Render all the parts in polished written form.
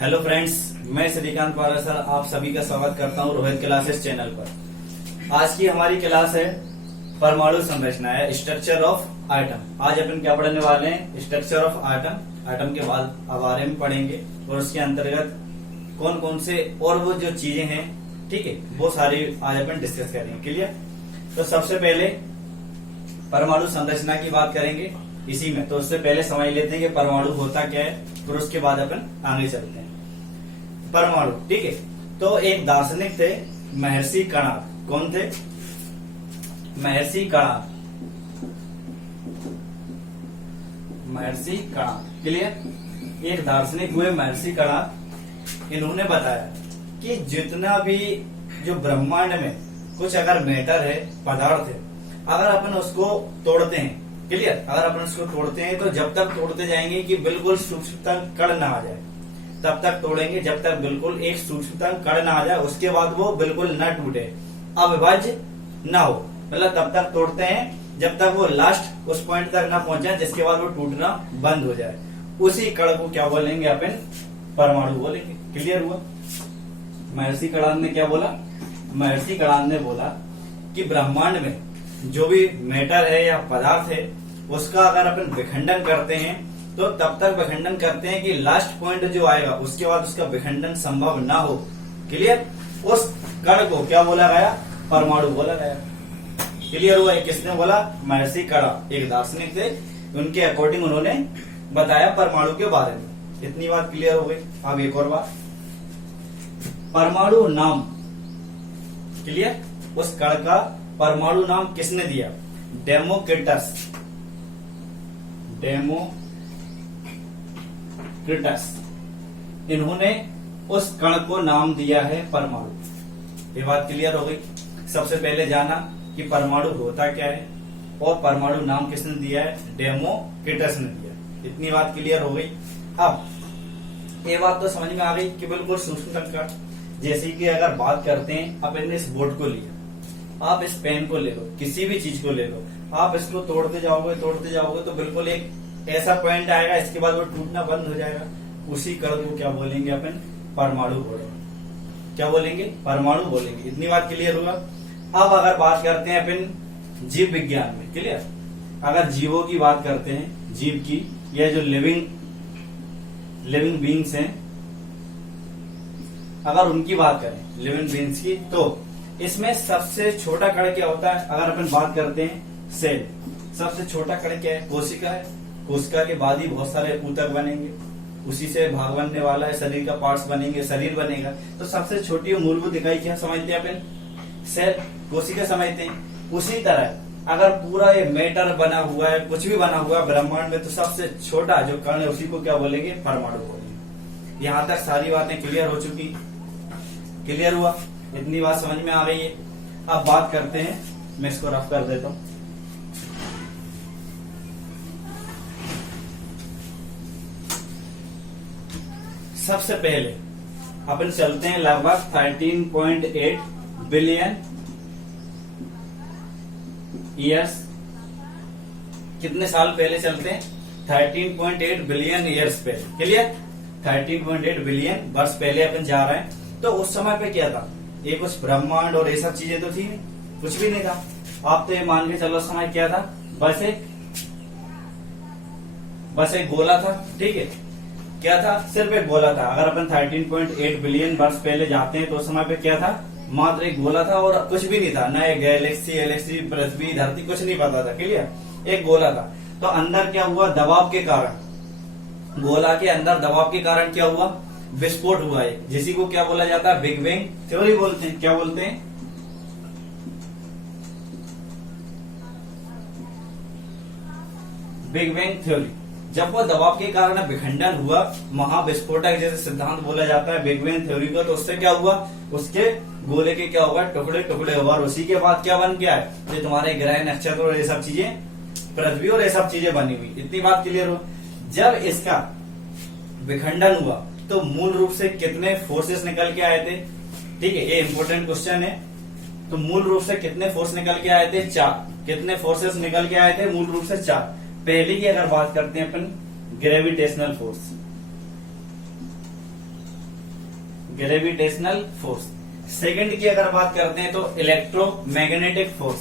Hello friends, मैं श्रीकांत पारा sir आप सभी का स्वागत करता हूं रोहित क्लासेस चैनल पर। आज की हमारी क्लास है परमाणु संरचना है स्ट्रक्चर ऑफ आइटम। आज अपन क्या पढ़ने वाले हैं? Structure of item. आइटम के बारे में पढ़ेंगे और उसके अंतर्गत कौन कौन से और वो जो चीजें हैं, ठीक है, वो सारी आज अपन डिस्कस करेंगे। क्लियर? तो सबसे पहले परमाणु संरचना की बात करेंगे इसी में। तो उससे पहले समझ लेते हैं कि परमाणु होता क्या है, फिर उसके बाद अपन आगे चलते हैं। परमाणु, ठीक है। तो एक दार्शनिक थे महर्षि कणाद। कौन थे? महर्षि कणाद। महर्षि कणाद। क्लियर? एक दार्शनिक हुए महर्षि कणाद। इन्होंने बताया कि जितना भी जो ब्रह्मांड में कुछ अगर मैटर है, पदार्थ है, अगर अपन उसको तोड़ते हैं, क्लियर, अगर अपन उसको तोड़ते हैं तो जब तक तोड़ते जाएंगे कि बिल्कुल सूक्ष्मतम कण ना आ जाए, तब तक तोड़ेंगे जब तक बिल्कुल एक सूक्ष्मतम कण ना आ जाए। उसके बाद वो बिल्कुल न टूटे, अविभाज्य ना हो, मतलब तब तक तोड़ते हैं जब तक वो लास्ट उस पॉइंट तक ना पहुंच जाए जिसके बाद वो टूटना बंद हो जाए। उसी कण को क्या बोलेंगे अपन? परमाणु बोलेंगे। क्लियर हुआ? महर्षि कणाद ने क्या बोला? महर्षि कणाद ने बोला कि ब्रह्मांड में जो भी मैटर है या पदार्थ है, उसका अगर अपन विखंडन करते हैं तो तब तक विखंडन करते हैं कि लास्ट पॉइंट जो आएगा उसके बाद उसका विखंडन संभव ना हो। क्लियर? उस कण को क्या बोला गया? परमाणु बोला गया। क्लियर हुआ? किसने बोला? महर्षि कणाद, एक दार्शनिक थे। उनके अकॉर्डिंग उन्होंने बताया परमाणु के बारे में। इतनी बात क्लियर हो गई। अब एक और बात, परमाणु नाम। क्लियर? उस कण का परमाणु नाम किसने दिया? डेमोक्रिटस। इन्होंने उस कण को नाम दिया है परमाणु। ये बात क्लियर हो गई। सबसे पहले जाना कि परमाणु होता क्या है और परमाणु नाम किसने दिया है? डेमोक्रिटस ने दिया। इतनी बात क्लियर हो गई। अब ये बात तो समझ में आ गई कि बिल्कुल सूक्ष्मतम कण, जैसे कि अगर बात करते हैं, अपन ने इस बोर्ड को लिया, आप इस पेन को ले लो, किसी भी चीज को ले लो, आप इसको तोड़ते जाओगे तो बिल्कुल एक ऐसा पॉइंट आएगा, इसके बाद वो टूटना बंद हो जाएगा। उसी कण को क्या बोलेंगे अपन? परमाणु बोलेंगे। क्या बोलेंगे? परमाणु बोलेंगे। इतनी बात क्लियर हुआ। अब अगर बात करते हैं अपन जीव विज्ञान में, क्लियर, अगर जीवों की बात करते हैं, जीव की, या जो लिविंग बींग्स हैं, अगर उनकी बात करें लिविंग बींग्स की, तो इसमें सबसे छोटा कण क्या होता है? अगर अपन बात करते हैं सेल, सबसे छोटा कण क्या है? कोशिका है। कोशिका के बाद ही बहुत सारे ऊतक बनेंगे, उसी से भाग बनने वाला है, शरीर का पार्ट्स बनेंगे, शरीर बनेगा। तो सबसे छोटी और मूलभूत इकाई क्या समझते हैं अपन? सेल, कोशिका समझते हैं। उसी तरह अगर पूरा ये मैटर बना हुआ है, कुछ भी बना हुआ है ब्रह्मांड में, तो सबसे छोटा जो कण है उसी को क्या बोलेंगे? परमाणु बोलेंगे। यहां तक सारी बातें क्लियर हो चुकी। क्लियर हुआ? इतनी बात समझ में आ गई है। अब बात करते हैं, मैं इसको रफ कर देता हूं। सबसे पहले अपन चलते हैं लगभग 13.8 बिलियन ईयर्स। कितने साल पहले चलते हैं? 13.8 बिलियन ईयर्स पहले। क्लियर? 13.8 बिलियन वर्ष पहले अपन जा रहे हैं। तो उस समय पे क्या था? ये कुछ ब्रह्मांड और ये सब चीजें तो थी नहीं, कुछ भी नहीं था। आप तो ये मान के चलो, समय क्या था? बस एक गोला था। ठीक है? क्या था? सिर्फ एक गोला था। अगर अपन 13.8 बिलियन वर्ष पहले जाते हैं तो उस समय पे क्या था? मात्र एक गोला था और कुछ भी नहीं था, न एक गैलेक्सी, पृथ्वी, धरती, कुछ नहीं पता था। क्लियर? एक गोला था। तो अंदर क्या हुआ? दबाव के कारण, गोला के अंदर दबाव के कारण क्या हुआ? विस्फोट हुआ है, जिसी को क्या बोला जाता है? बिग बैंग थ्योरी बोलते हैं। क्या बोलते हैं? Big bang theory. जब वो दबाव के कारण विखंडन हुआ, महाविस्फोटक जैसे सिद्धांत बोला जाता है बिग बैंग थ्योरी का, तो उससे क्या हुआ? उसके गोले के क्या होगा? टुकड़े टुकड़े हुआ, और उसी के बाद क्या बन गया है? जो तुम्हारे ग्रह, नक्षत्र और ये सब चीजें, पृथ्वी और ये सब चीजें बनी हुई। इतनी बात क्लियर हो? जब इसका विखंडन हुआ तो मूल रूप से कितने फोर्सेस निकल के आए थे? ठीक है, ये इंपॉर्टेंट क्वेश्चन है। तो मूल रूप से कितने फोर्स निकल के आए थे? 4। कितने फोर्सेस निकल के आए थे? मूल रूप से 4। पहले की अगर बात करते हैं अपन, gravitational force. Gravitational force. Second की अगर बात करते हैं तो electromagnetic force,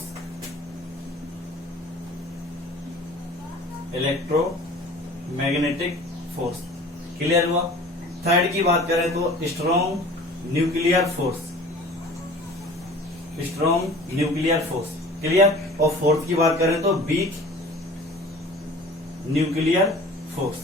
electromagnetic force. Clear हुआ। थर्ड की बात करें तो strong nuclear force, strong nuclear force. Clear. और फोर्थ की बात करें तो वीक न्यूक्लियर फोर्स।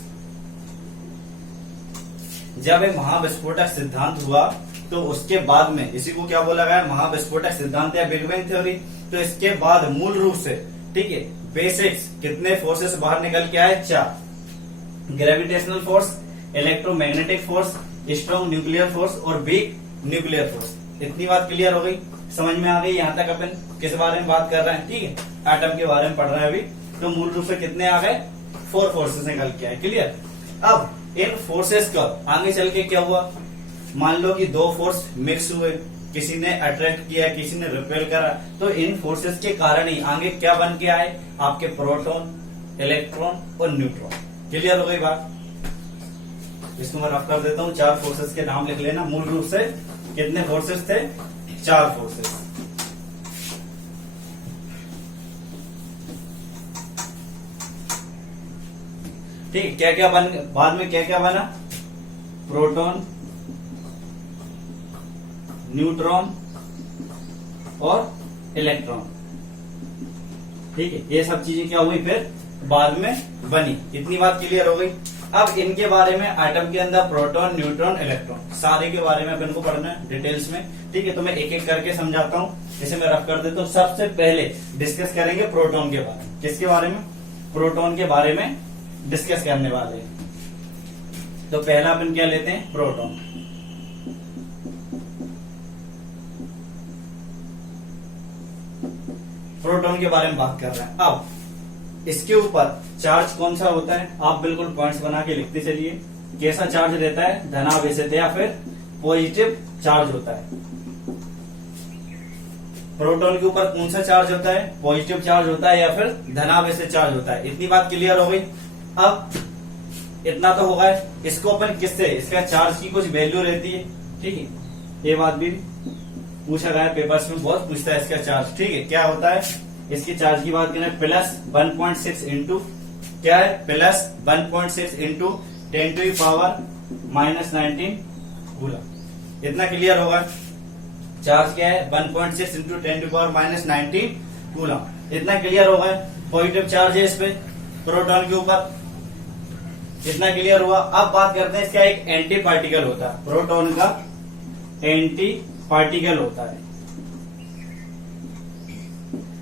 जब एक महाविस्फोटक सिद्धांत हुआ तो उसके बाद में इसी को क्या बोला गया, महाविस्फोटक सिद्धांत या बिग बैंग थ्योरी। तो इसके बाद मूल रूप से, ठीक है, बेसिक्स कितने फोर्सेस बाहर निकल के आए, 4। Gravitational force, electromagnetic force, strong nuclear force और वीक न्यूक्लियर फोर्स। इतनी बात क्लियर हो गई, समझ में आ गई। यहां तक अपन किस बारे में बात कर रहे हैं, ठीक है, एटम के बारे में पढ़ रहे हैं अभी। तो मूल रूप से कितने आ गए, 4 फोर्सेस निकल के आए। क्लियर। अब इन फोर्सेस का आगे चल के क्या हुआ, मान लो कि 2 फोर्स मिक्स हुए, किसी ने अट्रैक्ट किया, किसी ने रिपेल करा, तो इन फोर्सेस के कारण ही आगे क्या बन के आए, आपके प्रोटॉन, इलेक्ट्रॉन और न्यूट्रॉन। क्लियर हो गई बात। इसको मैं रफ कर देता हूं, 4 फोर्सेस के नाम लिख लेना। मूल रूप से कितने फोर्सेस थे, 4 फोर्सेस। ठीक, क्या क्या बन, बाद में क्या क्या बना, प्रोटॉन, न्यूट्रॉन और इलेक्ट्रॉन। ठीक है, ये सब चीजें क्या हुई फिर बाद में बनी। इतनी बात क्लियर हो गई। अब इनके बारे में एटम के अंदर प्रोटॉन, न्यूट्रॉन, इलेक्ट्रॉन, सारे के बारे में अपन को पढ़ना है डिटेल्स में। ठीक है, तो मैं एक एक करके समझाता हूँ। इसे मैं रफ कर देता हूँ। सबसे पहले डिस्कस करेंगे प्रोटॉन के बारे में। किसके बारे में, प्रोटॉन के बारे में डिस्कस करने वाले हैं। तो पहला अपन क्या लेते हैं, प्रोटॉन। प्रोटॉन के बारे में बात कर रहे हैं। अब इसके ऊपर चार्ज कौन सा होता है, आप बिल्कुल पॉइंट्स बना के लिखते चलिए। कैसा चार्ज रहता है, धनावेशित या फिर पॉजिटिव चार्ज होता है। प्रोटॉन के ऊपर कौन सा चार्ज होता है, पॉजिटिव चार्ज होता है या फिर धनावेशित चार्ज होता है। इतनी बात क्लियर हो गई। अब इतना तो होगा, इसको अपन किससे, इसका चार्ज की कुछ वैल्यू रहती है। ठीक है, ये बात भी पूछा गया है, पेपर्स में बहुत पूछता है इसका चार्ज। ठीक है, क्या होता है, इसकी चार्ज की बात करें, प्लस 1.6 इंटू क्या है, प्लस 1.6 इंटू 10⁻⁻19 कूलम। इतना क्लियर होगा। चार्ज क्या है, 1.6 इंटू 10⁻⁻19 कूलम। इतना क्लियर होगा। पॉजिटिव चार्ज है इस पे प्रोटॉन के ऊपर। इतना क्लियर हुआ। अब बात करते हैं, इसका एक एंटी पार्टिकल होता है, प्रोटॉन का एंटी पार्टिकल होता है।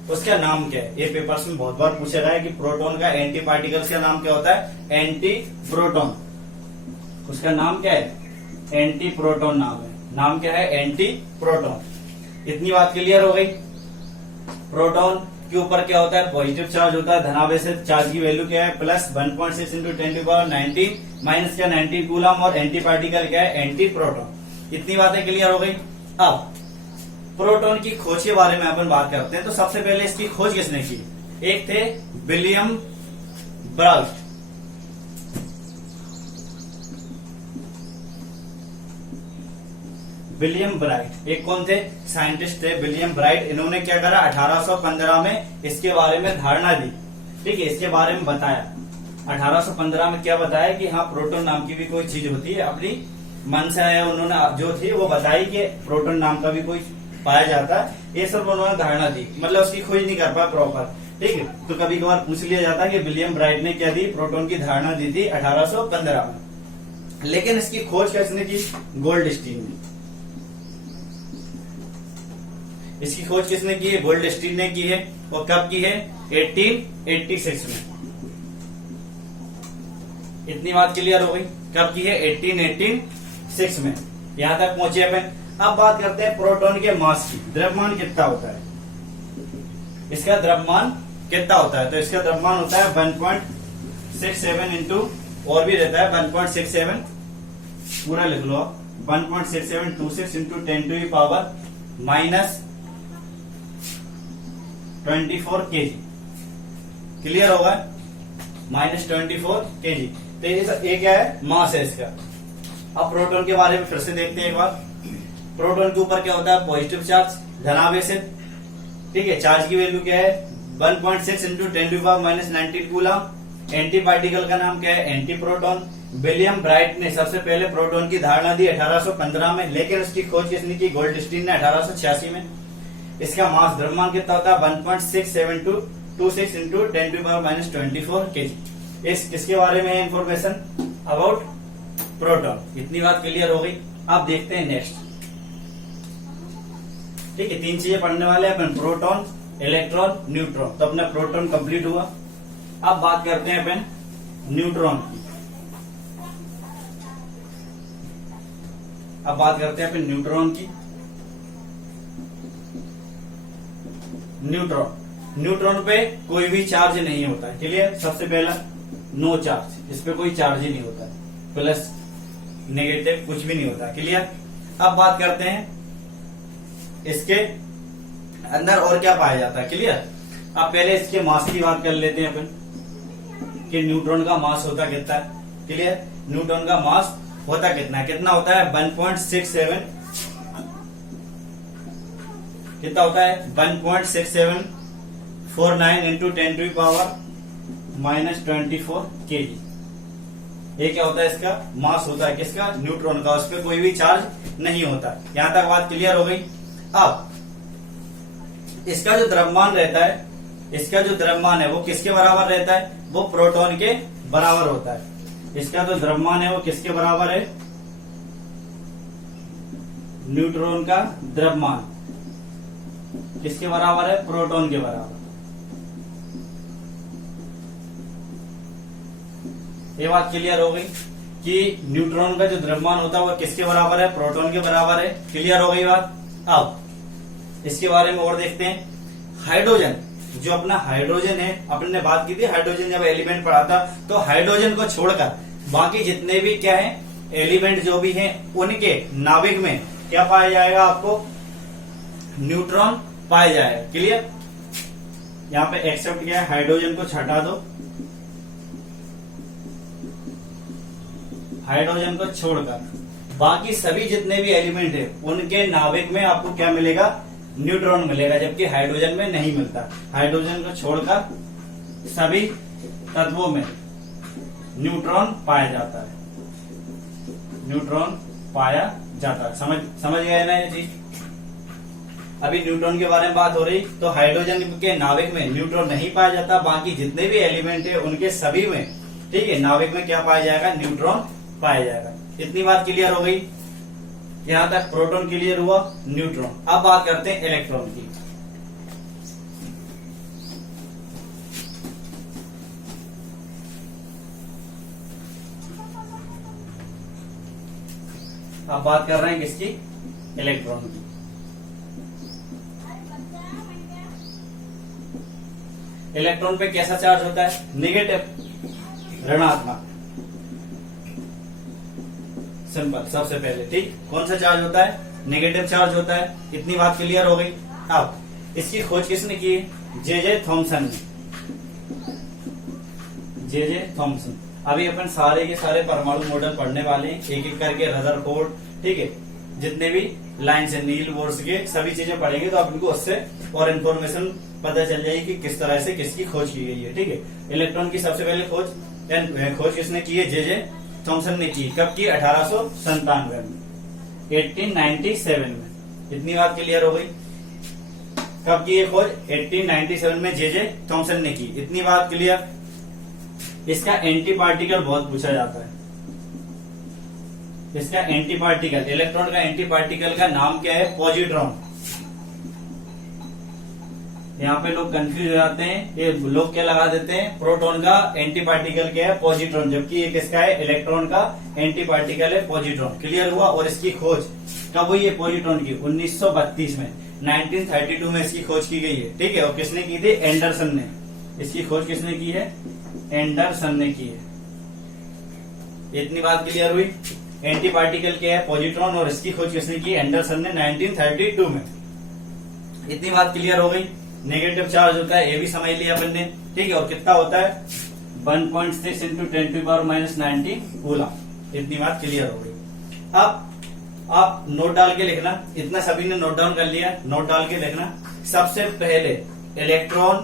उसका नाम क्या है, ये पेपर्स में बहुत बार पूछा गया है कि प्रोटॉन का एंटी पार्टिकल का नाम क्या होता है, एंटी प्रोटॉन। उसका नाम क्या है, एंटी प्रोटॉन नाम है। नाम क्या है, एंटी प्रोटॉन। इतनी बात क्लियर हो गई। प्रोटॉन के ऊपर क्या होता है, पॉजिटिव चार्ज होता है, धनावेशित चार्ज की वैल्यू क्या है, प्लस 1.6 इंटू 10⁻19 माइनस क्या 19 कूलम, और एंटी पार्टिकल क्या है, एंटी प्रोटॉन। इतनी बातें क्लियर हो गई। अब प्रोटॉन की खोज के बारे में अपन बात करते हैं। तो सबसे पहले इसकी खोज किसने की, एक थे विलियम ब्राइट। विलियम ब्राइट एक कौन थे, साइंटिस्ट थे, विलियम ब्राइट। इन्होंने क्या करा, 1815 में इसके बारे में धारणा दी। ठीक है, इसके बारे में बताया। 1815 में क्या बताया कि हाँ, प्रोटॉन नाम की भी कोई चीज होती है। अपनी मन से आया उन्होंने जो थी वो बताई कि प्रोटॉन नाम का भी कोई पाया जाता है। ये सब उन्होंने धारणा दी, मतलब उसकी खोज नहीं कर पाया प्रॉपर। ठीक है, तो कभी कभार पूछ लिया जाता है कि विलियम ब्राइट ने क्या दी, प्रोटॉन की धारणा दी थी 1815 में। लेकिन इसकी खोज किसने की, गोल्डस्टीन ने। इसकी खोज किसने की है, गोल्डस्टीन ने की है। और कब की है, 1886 में। इतनी बात क्लियर हो गई। कब की है, 1886 में। यहां तक पहुंचे अपन। अब बात करते हैं प्रोटॉन के मास की। द्रव्यमान कितना होता है, इसका द्रव्यमान कितना होता है। तो इसका द्रव्यमान होता है 1.67 इंटू, और भी रहता है 1.67, पूरा लिख लो आप, 1.6726 इंटू 10⁻24 kg। क्लियर होगा, -24 kg। तो ये क्या है, मास है इसका। अब प्रोटॉन के बारे में फिर से देखते हैं एक बार। प्रोटॉन के ऊपर क्या होता है, पॉजिटिव चार्ज, धनावेश, ठीक है। चार्ज की वैल्यू क्या है, 1.6 इंटू 10⁻⁻19 कूलम। एंटी पार्टिकल का नाम क्या है, एंटी प्रोटॉन। विलियम ब्राइट ने सबसे पहले प्रोटॉन की धारणा दी 1815 में, लेकिन उसकी खोज किसने की, गोल्डस्टीन ने 1886 में। इसका मास, द्रव्यमान कितना होता है, 1.67226 इंटू 10⁻⁻24 kg। इसके बारे में इंफॉर्मेशन अबाउट प्रोटॉन। इतनी बात क्लियर हो गई। अब देखते हैं नेक्स्ट, ठीक है। 3 चीजें पढ़ने वाले हैं अपन, प्रोटॉन, इलेक्ट्रॉन, न्यूट्रॉन। तो अपना प्रोटॉन कंप्लीट हुआ। अब बात करते हैं अपन न्यूट्रॉन की। अब बात करते हैं अपन न्यूट्रॉन की। न्यूट्रॉन पे कोई भी चार्ज नहीं होता है, क्लियर। सबसे पहला नो चार्ज, इस पे कोई चार्ज ही नहीं होता है, प्लस नेगेटिव कुछ भी नहीं होता, क्लियर। अब बात करते हैं इसके अंदर और क्या पाया जाता है, क्लियर। अब पहले इसके मास की बात कर लेते हैं अपन कि न्यूट्रॉन का मास होता कितना है, क्लियर। न्यूट्रॉन का मास होता कितना है, कितना होता है 1.67, कितना होता है 1.6749 इंटू 10⁻⁻24 kg। ये क्या होता है, इसका मास होता है, किसका, न्यूट्रॉन का। उस पर कोई भी चार्ज नहीं होता। यहां तक बात क्लियर हो गई। अब इसका जो द्रव्यमान रहता है, इसका जो द्रव्यमान है वो किसके बराबर रहता है, वो प्रोटॉन के बराबर होता है। इसका जो द्रव्यमान है वो किसके बराबर है, न्यूट्रॉन का द्रव्यमान किसके बराबर है, प्रोटॉन के बराबर। ये बात क्लियर हो गई कि न्यूट्रॉन का जो द्रव्यमान होता है वो किसके बराबर है, प्रोटॉन के बराबर है। क्लियर हो गई बात। अब इसके बारे में और देखते हैं। हाइड्रोजन, जो अपना हाइड्रोजन है, अपन ने बात की थी हाइड्रोजन जब एलिमेंट पढ़ा था, तो हाइड्रोजन को छोड़कर बाकी जितने भी क्या है एलिमेंट जो भी हैं, उनके नाभिक में क्या पाया जाएगा, आपको न्यूट्रॉन पाया जाएगा, क्लियर। यहाँ पे एक्सेप्ट क्या है, हाइड्रोजन को हटा दो, हाइड्रोजन को छोड़कर बाकी सभी जितने भी एलिमेंट है उनके नाभिक में आपको क्या मिलेगा, न्यूट्रॉन मिलेगा, जबकि हाइड्रोजन में नहीं मिलता। हाइड्रोजन को छोड़कर सभी तत्वों में न्यूट्रॉन पाया जाता है, न्यूट्रॉन पाया जाता है। समझ गए ना ये चीज। अभी न्यूट्रॉन के बारे में बात हो रही, तो हाइड्रोजन के नाभिक में न्यूट्रॉन नहीं पाया जाता, बाकी जितने भी एलिमेंट है उनके सभी में, ठीक है, नाभिक में क्या पाया जाएगा, न्यूट्रॉन पाया जाएगा। इतनी बात क्लियर हो गई। यहां तक प्रोटॉन क्लियर हुआ, न्यूट्रॉन। अब बात करते हैं इलेक्ट्रॉन की। अब बात कर रहे हैं किसकी, इलेक्ट्रॉन की। इलेक्ट्रॉन पे कैसा चार्ज होता है, नेगेटिव, ऋणात्मक। सिंपल, सबसे पहले, ठीक। कौन सा चार्ज होता है, नेगेटिव चार्ज होता है। इतनी बात क्लियर हो गई। अब इसकी खोज किसने की है, जे थॉमसन ने, जे थॉमसन। अभी अपन सारे के सारे परमाणु मॉडल पढ़ने वाले हैं, एक एक करके, रदरफोर्ड, ठीक है, जितने भी लाइन से, नील बोर्ड के सभी चीजें पढ़ेंगे, तो आपको उससे और इन्फॉर्मेशन पता चल जाएगी कि किस तरह से किसकी खोज की गई है, ठीक है। इलेक्ट्रॉन की सबसे पहले खोज किसने की है, जे थॉमसन ने की। कब की, 1897 में, 1897 में। इतनी बात क्लियर हो गई। कब की ये खोज, 1897 में जे थॉमसन ने की। इतनी बात क्लियर। इसका एंटी पार्टिकल बहुत पूछा जाता है। इसका एंटी पार्टिकल, इलेक्ट्रॉन का एंटी पार्टिकल का नाम क्या है, पॉजिट्रॉन। यहाँ पे लोग कंफ्यूज हो जाते हैं, ये लोग क्या लगा देते हैं, प्रोटॉन का एंटी पार्टिकल क्या है, पॉजिट्रॉन, जबकि ये किसका है, इलेक्ट्रॉन का एंटी पार्टिकल है, पॉजिट्रॉन। क्लियर हुआ। और इसकी खोज कब हुई है, पॉजिट्रॉन की, 1932 में, 1932 में इसकी खोज की गई है, ठीक है। और किसने की थी, एंडरसन ने। इसकी खोज किसने की है, एंडरसन ने की है। इतनी बात क्लियर हुई। एंटी पार्टिकल क्या है, पॉजिट्रॉन, और इसकी खोज किसने की, एंडरसन ने, 1932 में। इतनी बात क्लियर हो गई। नेगेटिव चार्ज होता है, ये भी समझ लिया अपन ने, ठीक है। और कितना होता है, 1.6 इंटू 10⁻⁻19 कूलम। इतनी बात क्लियर हो गई। अब आप नोट डाल के लिखना, इतना सभी ने नोट डाउन कर लिया, नोट डाल के लिखना। सबसे पहले इलेक्ट्रॉन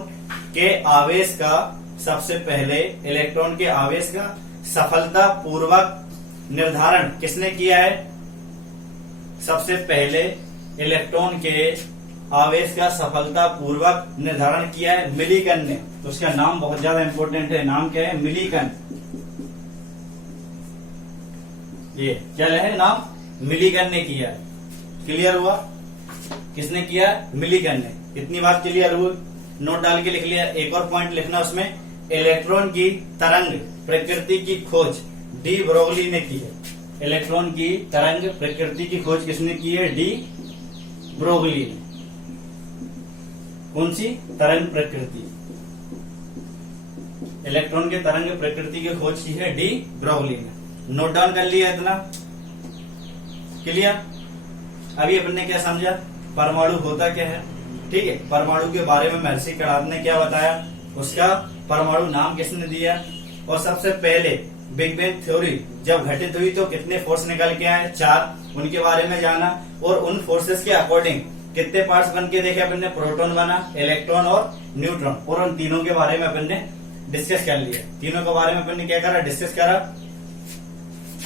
के आवेश का, सबसे पहले इलेक्ट्रॉन के आवेश का सफलता पूर्वक निर्धारण किसने किया है? सबसे पहले इलेक्ट्रॉन के आवेश का सफलता पूर्वक निर्धारण किया है मिलीकन ने। तो उसका नाम बहुत ज्यादा इंपॉर्टेंट है, नाम क्या है? मिलीकन। ये क्या है नाम? मिलीकन ने किया है। क्लियर हुआ? किसने किया? मिलीकन ने। इतनी बात क्लियर हुई? नोट डाल के लिख लिया। एक और पॉइंट लिखना उसमें, इलेक्ट्रॉन की तरंग प्रकृति की खोज डी ब्रोगली ने की है। इलेक्ट्रॉन की तरंग प्रकृति की खोज किसने की है? डी ब्रोगली ने। कौन सी? तरंग प्रकृति। इलेक्ट्रॉन के तरंग प्रकृति की खोज की है डी ब्रोगली ने। नोट डाउन कर लिया इतना? क्लियर? अभी अपन ने क्या समझा? परमाणु होता क्या है, ठीक है। परमाणु के बारे में महर्षि कणाद ने क्या बताया, उसका परमाणु नाम किसने दिया, और सबसे पहले बिग बैंग थ्योरी जब घटित हुई तो कितने फोर्स निकल के आए? 4। उनके बारे में जाना, और उन फोर्सेस के अकॉर्डिंग कितने पार्ट्स बन के देखे अपन ने? प्रोटॉन बना, इलेक्ट्रॉन और न्यूट्रॉन, और उन तीनों के बारे में अपन ने डिस्कस कर लिया। तीनों के बारे में अपन ने क्या करा? डिस्कस करा।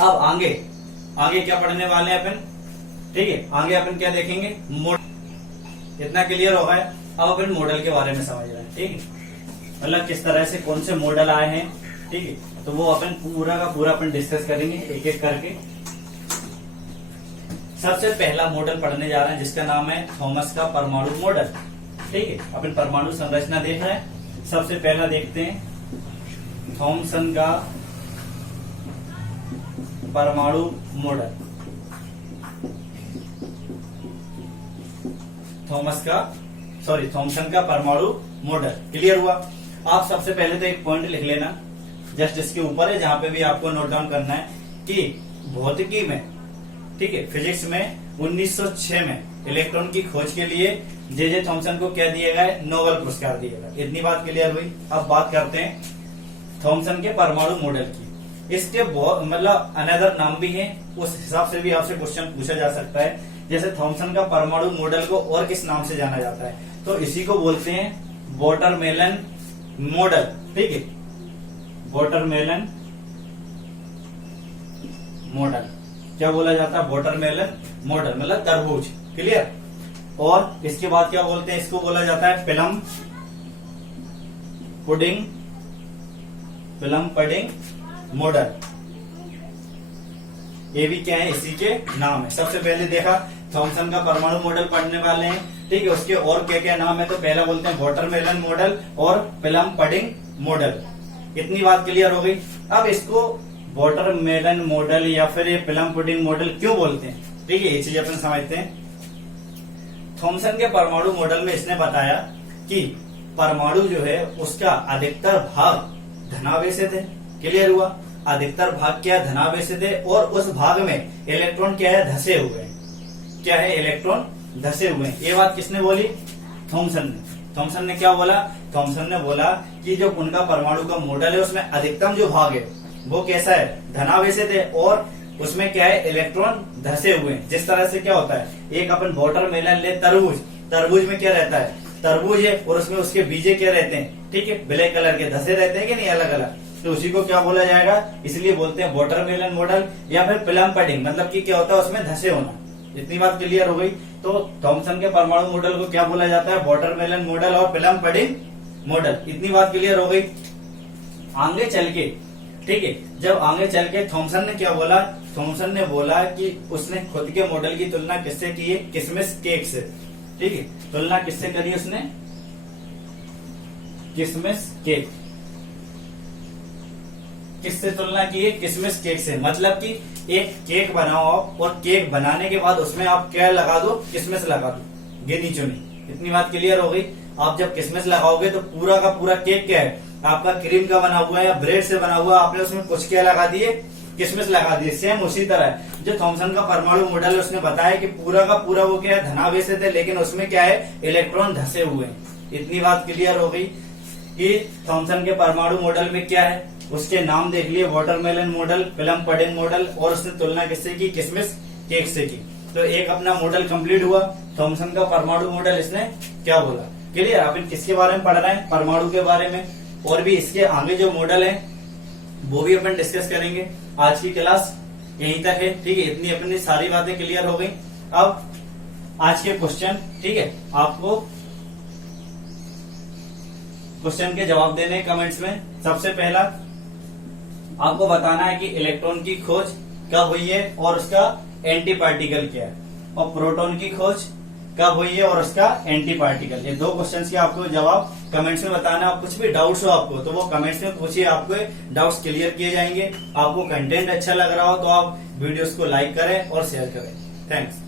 अब आगे क्या पढ़ने वाले हैं अपन, ठीक है। आगे अपन क्या देखेंगे? मॉडल। इतना क्लियर हो गया? अब अपन मॉडल के बारे में समझ रहे हैं, ठीक है। मतलब किस तरह से कौन से मॉडल आए हैं, ठीक है। तो वो अपन पूरा का पूरा अपन डिस्कस करेंगे एक एक करके। सबसे पहला मॉडल पढ़ने जा रहे हैं जिसका नाम है थॉमस का परमाणु मॉडल, ठीक है। अपन परमाणु संरचना देख रहे हैं। सबसे पहला देखते हैं थॉमसन का परमाणु मॉडल। थॉमसन का परमाणु मॉडल। क्लियर हुआ? आप सबसे पहले तो एक पॉइंट लिख लेना, जस्ट इसके ऊपर है जहां पे भी आपको नोट डाउन करना है कि भौतिकी में, ठीक है, फिजिक्स में 1906 में इलेक्ट्रॉन की खोज के लिए जे थॉमसन को क्या दिया गया? नोबेल पुरस्कार दिया गया। इतनी बात क्लियर हुई? अब बात करते हैं थॉमसन के परमाणु मॉडल की। इसके बहुत मतलब अनदर नाम भी है, उस हिसाब से भी आपसे क्वेश्चन पूछा जा सकता है। जैसे थॉमसन का परमाणु मॉडल को और किस नाम से जाना जाता है? तो इसी को बोलते हैं वाटरमेलन मॉडल, ठीक है। वाटरमेलन मॉडल क्या बोला जाता है? वाटरमेलन मॉडल मतलब तरबूज। क्लियर? और इसके बाद क्या बोलते हैं? इसको बोला जाता है प्लम पुडिंग मॉडल। ये भी क्या है? इसी के नाम है। सबसे पहले देखा थॉमसन का परमाणु मॉडल पढ़ने वाले हैं, ठीक है। उसके और क्या क्या नाम है? तो पहला बोलते हैं वाटरमेलन मॉडल और प्लम पुडिंग मॉडल। इतनी बात क्लियर हो गई? अब इसको वाटरमेलन मॉडल या फिर ये प्लम पुडिंग मॉडल क्यों बोलते हैं, ठीक है, ये चीज अपन समझते हैं। थॉमसन के परमाणु मॉडल में इसने बताया कि परमाणु जो है उसका अधिकतर भाग धनावेशित है। क्लियर हुआ? अधिकतर भाग क्या है? धनावेशित है, और उस भाग में इलेक्ट्रॉन क्या है? धसे हुए हैं। क्या है? इलेक्ट्रॉन धसे हुए हैं। ये बात किसने बोली? थॉमसन ने। थॉमसन ने क्या बोला? थॉमसन ने बोला कि जो उनका परमाणु का मॉडल है उसमें अधिकतम जो भाग है वो कैसा है? धनावेशित है, और उसमें क्या है? इलेक्ट्रॉन धसे हुए हैं। जिस तरह से क्या होता है, एक अपन वाटरमेलन ले, तरबूज में क्या रहता है? तरबूज है, और उसमें उसके बीजे क्या रहते हैं? ठीक है, ब्लैक कलर के धसे रहते हैं कि नहीं, अलग अलग। तो उसी को क्या बोला जाएगा? इसलिए बोलते हैं वाटरमेलन मॉडल या फिर प्लम पुडिंग, मतलब कि क्या होता है उसमें धसे होना। इतनी बात क्लियर हो गई? तो थॉमसन के परमाणु मॉडल को क्या बोला जाता है? वाटरमेलन मॉडल और प्लम पुडिंग मॉडल। इतनी बात क्लियर हो गई? आगे चल के, ठीक है, जब आगे चल के थॉमसन ने क्या बोला? थॉमसन ने बोला कि उसने खुद के मॉडल की तुलना किससे की है? किसमिस केक से। ठीक है, तुलना किससे करी उसने? किसमिस केक। किससे तुलना की है? किसमिस केक से। मतलब कि एक केक बनाओ आप, और केक बनाने के बाद उसमें आप क्या लगा दो? किसमिस लगा दो, गिनी चुनी। इतनी बात क्लियर हो गई? आप जब किसमिस लगाओगे तो पूरा का पूरा केक क्या है? आपका क्रीम का बना हुआ है या ब्रेड से बना हुआ, आपने उसमें कुछ क्या लगा दिए? किसमिस लगा दिए। सेम उसी तरह जो थॉमसन का परमाणु मॉडल है उसने बताया कि पूरा का पूरा वो क्या है? धनावेशित है, लेकिन उसमें क्या है? इलेक्ट्रॉन धसे हुए हैं। इतनी बात क्लियर हो गई कि थॉमसन के परमाणु मॉडल में क्या है? उसके नाम देख लिए, watermelon model, plum pudding model, और उसने तुलना किससे की, किशमिश केक से की। तो एक अपना मॉडल कंप्लीट हुआ। थॉमसन का परमाणु मॉडल इसने क्या बोला, क्लियर। अपन किसके बारे में पढ़ रहे हैं, परमाणु के बारे में, और भी इसके आगे जो मॉडल है वो भी अपन डिस्कस करेंगे। आज की क्लास यहीं तक है, ठीक है। इतनी अपनी सारी बातें क्लियर हो गई। अब आज के क्वेश्चन, ठीक है, आपको क्वेश्चन के जवाब देने कमेंट्स में। सबसे पहला आपको बताना है कि इलेक्ट्रॉन की खोज कब हुई है और उसका एंटी पार्टिकल क्या है, और प्रोटॉन की खोज कब हुई है और उसका एंटी पार्टिकल। ये 2 क्वेश्चंस के आपको जवाब कमेंट्स में बताना। कुछ भी डाउट्स हो आपको तो वो कमेंट्स में पूछिए, आपको डाउट्स क्लियर किए जाएंगे। आपको कंटेंट अच्छा लग रहा हो तो आप वीडियोस को लाइक करें और शेयर करें। थैंक्स।